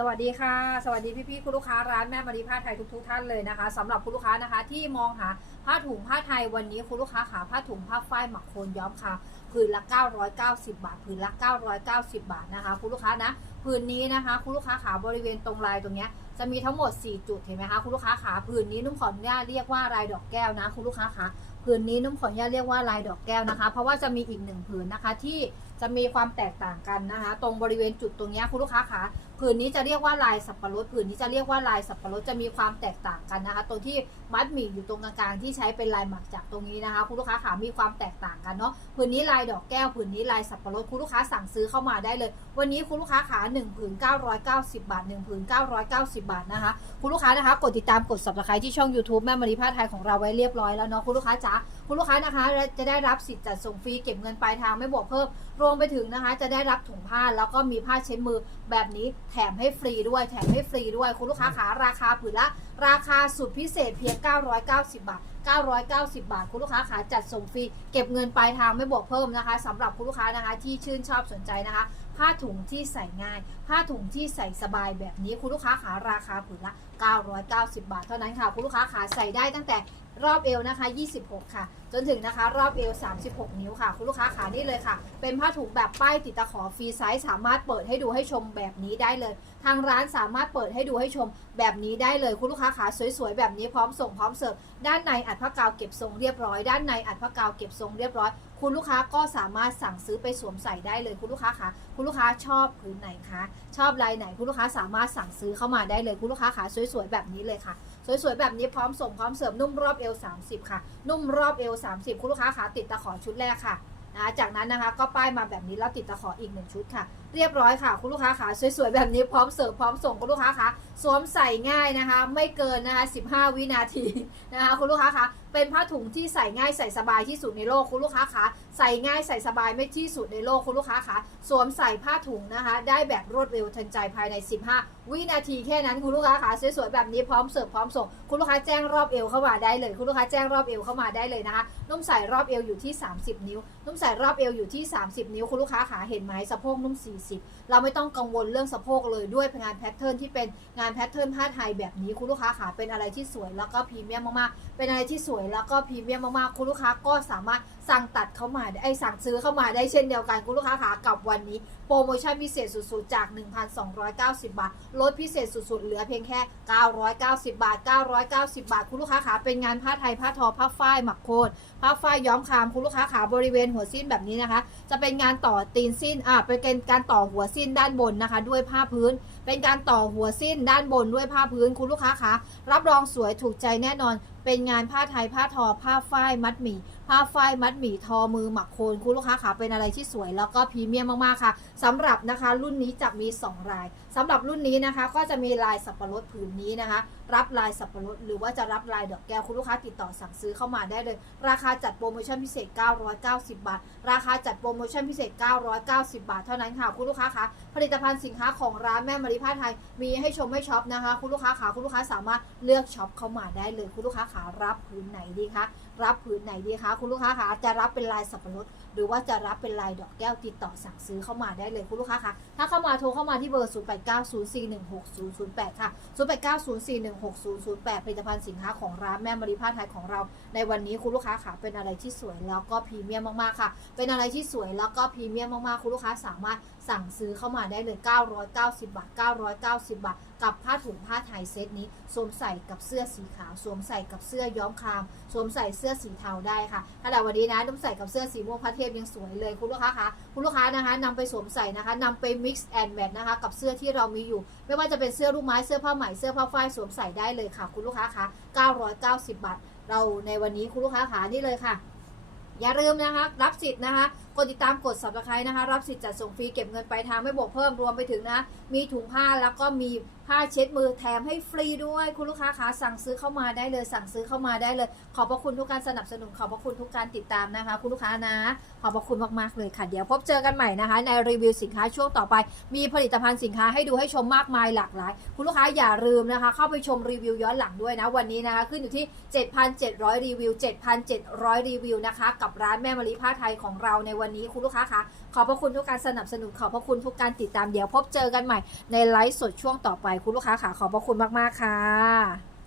สวัสดีค่ะ สวัสดีพี่ๆคุณลูกค้าร้านแม่มารีผ้าไทยทุกๆท่านเลยนะคะสำหรับคุณลูกค้านะคะ ที่มองหาผ้าถุงผ้าไทยวันนี้คุณลูกค้าขาผ้าถุงผ้าฝ้ายหมักโคนย้อมค่ะผืนละ 990 บาทผืนละ 990 บาทนะคะคุณลูกค้านะผืนนี้นะคะคุณลูกค้าขาบริเวณตรงลายตรงเนี้ยจะมีทั้งหมด 4 จุดเห็นไหมคะคุณลูกค้าขาผืนนี้นุ่มขออนุญาตเรียกว่าลายดอกแก้วนะคุณลูกค้าขาผืนนี้นุ่มขออนุญาตเรียกว่าลายดอกแก้วนะคะ เพราะว่าจะมีอีกหนึ่งผืนนะคะที่ จะมีความแตกต่างกันนะคะ ตรงบริเวณจุดตรงนี้คุณลูกค้าขาผืนนี้จะเรียกว่าลายสับปะรดผืนนี้จะเรียกว่าลายสับปะรดจะมีความแตกต่างกันนะคะ ตรงที่มัดหมี่อยู่ตรงกลางๆที่ใช้เป็นลายหมักจากตรงนี้นะคะ คุณลูกค้าขามีความแตกต่างกันเนาะผืนนี้ลายดอกแก้วผืนนี้ลายสับปะรดคุณลูกค้าสั่งซื้อเข้ามาได้เลย วันนี้คุณลูกค้าขา1ผืน990 บาท1ผืน990 บาทนะคะคุณลูกค้านะคะ กดติดตามกด subscribe ที่ช่อง YouTube แม่มารีผ้าไทยของเราไว้เรียบร้อยแล้วเนาะคุณลูกค้าจ๋า คุณลูกค้านะคะจะได้รับสิทธิ์จัดส่งฟรีเก็บเงินปลายทางไม่บวกเพิ่มรวมไปถึงนะคะ จะได้รับถุงผ้าแล้วก็มีผ้าเช็ดมือแบบนี้แถมให้ฟรีด้วย แถมให้ฟรีด้วย คุณลูกค้าขาราคาผืนละ ราคาสุดพิเศษเพียง 990 บาท 990 บาท คุณลูกค้าขาจัดส่งฟรีเก็บเงินปลายทางไม่บวกเพิ่มนะคะสำหรับคุณลูกค้านะคะที่ชื่นชอบสนใจนะคะ ผ้าถุงที่ใส่ง่าย ผ้าถุงที่ใส่สบายแบบนี้คุณลูกค้าขาราคาผืนละ 990 บาทเท่านั้นค่ะ คุณลูกค้าขาใส่ได้ตั้งแต่รอบเอวนะคะ 26 ค่ะ จนถึงนะคะ รอบเอว 36 นิ้วค่ะ คุณลูกค้าขานี่เลยค่ะ เป็นผ้าถุงแบบป้ายติดตะขอฟรีไซส์สามารถเปิดให้ดูให้ชมแบบนี้ได้เลย ทางร้านสามารถเปิดให้ดูให้ชมแบบนี้ได้เลย คุณลูกค้าขาสวยๆแบบนี้พร้อมส่งพร้อมเสิร์ฟด้านในอัดผ้ากาวเก็บทรงเรียบร้อย ด้านในอัดผ้ากาวเก็บทรงเรียบร้อย คุณลูกค้าก็สามารถสั่งซื้อไปสวมใส่ได้เลยคุณลูกค้าคะคุณลูกค้าชอบผืนไหนคะชอบลายไหนคุณลูกค้าสามารถสั่งซื้อเข้ามาได้เลยคุณลูกค้าขาสวยๆแบบนี้เลยค่ะ สวยๆแบบนี้พร้อมส่งพร้อมเสริมนุ่มรอบเอว30 ค่ะ นุ่มรอบเอว30 คุณลูกค้าขาติดตะขอชุดแรกค่ะนะจากนั้นนะคะก็ป้ายมาแบบนี้แล้วติดตะขออีกหนึ่งชุดค่ะเรียบร้อยค่ะ คุณลูกค้าขาสวยๆ แบบนี้พร้อมเสิร์ฟพร้อมส่งคุณลูกค้าขาสวมใส่ง่ายนะคะ ไม่เกินนะคะ 15 วินาทีนะคะคุณลูกค้าคะเป็นผ้าถุงที่ใส่ง่ายใส่สบายที่สุดในโลกคุณลูกค้าคะใส่ง่ายใส่สบายไม่ที่สุดในโลกคุณลูกค้าคะสวมใส่ผ้าถุงนะคะ ได้แบบรวดเร็วทันใจภายใน 15 วินาทีแค่นั้นคุณลูกค้าคะสวยๆแบบนี้พร้อมเสิร์ฟพร้อมส่งคุณลูกค้าแจ้งรอบเอวเข้ามาได้เลย คุณลูกค้าแจ้งรอบเอวเข้ามาได้เลยนะคะนุ่มใส่รอบเอวอยู่ที่ 30 นิ้วนุ่มใส่รอบเอวอยู่ที่ 30 นิ้วคุณลูกค้าขาเห็นไหมสะโพกนุ่ม40 เราไม่ต้องกังวลเรื่องสะโพกเลยด้วยงานแพทเทิร์นที่เป็นงานแพทเทิร์นผ้าไทยแบบนี้คุณลูกค้าขาเป็นอะไรที่สวยแล้วก็พรีเมียมมากๆ เป็นอะไรที่สวยแล้วก็พรีเมียมมากๆ คุณลูกค้าก็สามารถสั่งตัดเข้ามาได้ไอ้สั่งซื้อเข้ามาได้เช่นเดียวกันคุณลูกค้าขากับวันนี้ โปรโมชั่นพิเศษสุดๆจาก 1,290 บาท ลดพิเศษสุดๆ เหลือเพียงแค่ 990 บาท 990 บาท คุณลูกค้าขาเป็นงานผ้าไทยผ้าทอผ้าฝ้ายหมักโคนผ้าฝ้ายย้อมคามคุณลูกค้าขาบริเวณหัวสิ้นแบบนี้นะคะ จะเป็นงานต่อตีนสิ้นอ่าเป็นการต่อหัวสิ้นด้านบนนะคะ ด้วยผ้าพื้น เป็นการต่อหัวสิ้นด้านบนด้วยผ้าพื้นคุณลูกค้าคะรับรองสวยถูกใจแน่นอน เป็นงานผ้าไทยผ้าทอผ้าฝ้ายมัดหมี่ ผ้าฝ้ายมัดหมี่ทอมือหมักโคนคุณลูกค้าขาเป็นอะไรที่สวย แล้วก็พรีเมียมมากๆค่ะสำหรับนะคะรุ่นนี้จะมี 2 ลายสำหรับรุ่นนี้นะคะ ก็จะมีลายสับปะรดผืนนี้นะคะ รับลายสับปะรดหรือว่าจะรับลายดอกแก้วคุณลูกค้าติดต่อสั่งซื้อเข้ามาได้เลย ราคาจัดโปรโมชั่นพิเศษ 990 บาท ราคาจัดโปรโมชั่นพิเศษ 990 บาท เท่านั้นค่ะคุณลูกค้าคะผลิตภัณฑ์สินค้าของร้านแม่มาริผ้าไทยมีให้ชมให้ช็อปนะคะ คุณลูกค้าขาคุณลูกค้าสามารถเลือกช็อปเข้ามาได้เลย คุณลูกค้าขารับผืนไหนดีคะรับผืนไหนดีคะคุณลูกค้าขาจะรับเป็นลายสับปะรดหรือว่าจะรับเป็นลายดอกแก้วติดต่อสั่งซื้อเข้ามาได้เลยคุณลูกค้าคะถ้าเข้ามาโทรเข้ามาที่เบอร์ 0890416008 ค่ะ 0890416008 ผลิตภัณฑ์สินค้าของร้านแม่มาริผ้าไทยของเรา ในวันนี้คุณลูกค้าขาเป็นอะไรที่สวยแล้วก็พรีเมียมมากๆค่ะ เป็นอะไรที่สวยแล้วก็พรีเมียมมากๆคุณลูกค้าสามารถสั่งซื้อเข้ามาได้เลย 990 บาท 990 บาท กับผ้าถุงผ้าไทยเซตนี้ สวมใส่กับเสื้อสีขาว สวมใส่กับเสื้อย้อมคราม สวมใส่เสื้อสีเทาได้ค่ะถ้าแต่วันนี้นะนุ่มใส่กับเสื้อสีม่วงพระเทพยังสวยเลยคุณลูกค้าคะคุณลูกค้านะคะนำไปสวมใส่นะคะนำไป mix and match นะคะกับเสื้อที่เรามีอยู่ ไม่ว่าจะเป็นเสื้อลูกไม้เสื้อผ้าไหมเสื้อผ้าฝ้ายสวมใส่ได้เลยค่ะ คุณลูกค้าคะ990 บาท เราในวันนี้คุณลูกค้าขานี่เลยค่ะ อย่าลืมนะคะ รับสิทธิ์นะคะ กดติดตามกด subscribe นะคะ รับสิทธิ์จัดส่งฟรีเก็บเงินปลายทางไม่บวกเพิ่มรวมไปถึงนะ มีถุงผ้าแล้วก็มีผ้าเช็ดมือแถมให้ฟรีด้วย คุณลูกค้าคะสั่งซื้อเข้ามาได้เลย สั่งซื้อเข้ามาได้เลย ขอบพระคุณทุกการสนับสนุนขอบพระคุณทุกการติดตามนะคะ คุณลูกค้านะ ขอบพระคุณมากๆเลยค่ะเดี๋ยวพบเจอกันใหม่นะคะ ในรีวิวสินค้าช่วงต่อไป มีผลิตภัณฑ์สินค้าให้ดูให้ชมมากมายหลากหลาย คุณลูกค้าอย่าลืมนะคะ เข้าไปชมรีวิวย้อนหลังด้วยนะวันนี้นะคะขึ้นอยู่ที่ 7,700 รีวิว 7,700 รีวิวนะคะ กับร้านแม่มะลิผ้าไทยของเราในวันวันนี้คุณลูกค้าคะขอบพระคุณทุกการสนับสนุนขอบพระคุณทุกการติดตามเดี๋ยวพบเจอกันใหม่ในไลฟ์สดช่วงต่อไปคุณลูกค้าค่ะขอบพระคุณมากๆค่ะ